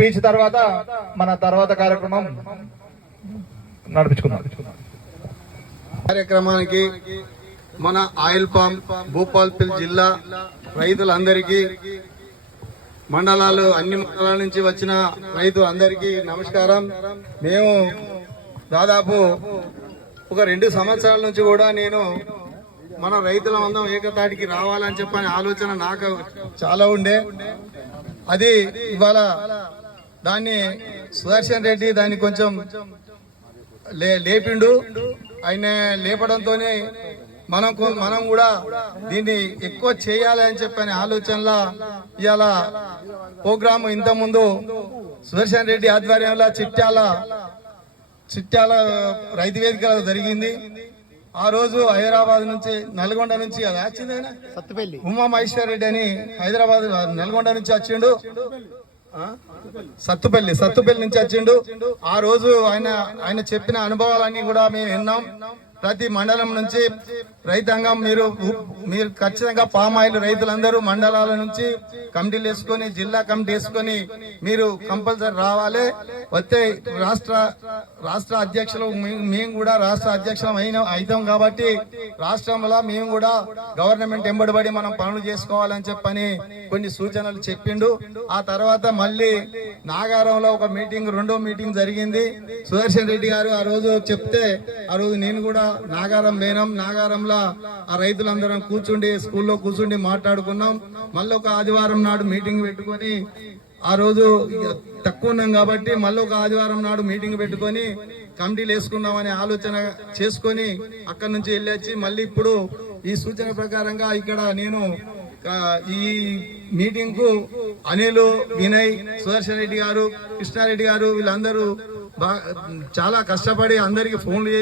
Speech తర్వాత మన తర్వాత కార్యక్రమం నడిపించుకుందాం. కార్యక్రమానికి మన ఆయిల్ పామ్ భూపాల్పల్లి జిల్లా రైతులందరికీ, మండలాలు అన్ని మండలాల నుంచి వచ్చిన రైతులందరికీ నమస్కారం. మేము దాదాపు ఒక 2 సంవత్సరాల నుంచి కూడా నేను మన రైతుల అందరం ఏకతాటికి రావాలని చెప్పని ఆలోచన నాకు చాలా ఉండే. అది ఇవాళ దాన్ని సుదర్శన్ రెడ్డి దాన్ని కొంచెం లేపిండు. ఆయన లేపడంతోనే మనం కూడా దీన్ని ఎక్కువ చేయాలి అని చెప్పని ఆలోచనలో ఇవాళ ప్రోగ్రాము ఇంతకుముందు సుదర్శన్ రెడ్డి ఆధ్వర్యంలో చిట్యాల రైతు వేదిక జరిగింది. ఆ రోజు హైదరాబాద్ నుంచి నల్గొండ నుంచి అది వచ్చింది సత్తుపల్లి ఉమా మహేశ్వర్ రెడ్డి అని హైదరాబాద్ నల్గొండ నుంచి వచ్చిండు, సత్తుపల్లి నుంచి వచ్చిండు. ఆ రోజు ఆయన చెప్పిన అనుభవాలన్నీ కూడా మేము విన్నాం. ప్రతి మండలం నుంచి రైతాంగం మీరు ఖచ్చితంగా పామ్ ఆయిల్ రైతులందరూ మండలాల నుంచి కమిటీలు వేసుకొని, జిల్లా కమిటీ వేసుకొని మీరు కంపల్సరీ రావాలి. వస్తే రాష్ట్ర అధ్యక్షులు మేము కూడా రాష్ట్ర అధ్యక్షులం అవుతాం కాబట్టి రాష్ట్రంలో మేము కూడా గవర్నమెంట్ ఎంబడిబడి మనం పనులు చేసుకోవాలని చెప్పని కొన్ని సూచనలు చెప్పిండు. ఆ తర్వాత మళ్ళీ నాగారంలో ఒక మీటింగ్, 2వ మీటింగ్ జరిగింది. సుదర్శన్ రెడ్డి గారు ఆ రోజు చెప్తే ఆ రోజు నేను కూడా నాగారం పోయినాం. నాగారంలో ఆ రైతులందరం స్కూల్లో కూర్చుండి మాట్లాడుకున్నాం. మళ్ళీ ఒక ఆదివారం నాడు మీటింగ్ పెట్టుకొని, ఆ రోజు తక్కువ ఉన్నాం కాబట్టి మళ్ళీ ఒక ఆదివారం నాడు మీటింగ్ పెట్టుకొని కమిటీలు వేసుకుందామనే ఆలోచన చేసుకొని అక్కడి నుంచి వెళ్ళొచ్చి మళ్ళీ ఇప్పుడు ఈ సూచన ప్రకారంగా ఇక్కడ నేను ఈ మీటింగ్ కు అనిల్, వినయ్, సుదర్శన్ రెడ్డి గారు, కృష్ణారెడ్డి గారు వీళ్ళందరూ చాలా కష్టపడి అందరికి ఫోన్లు చేసి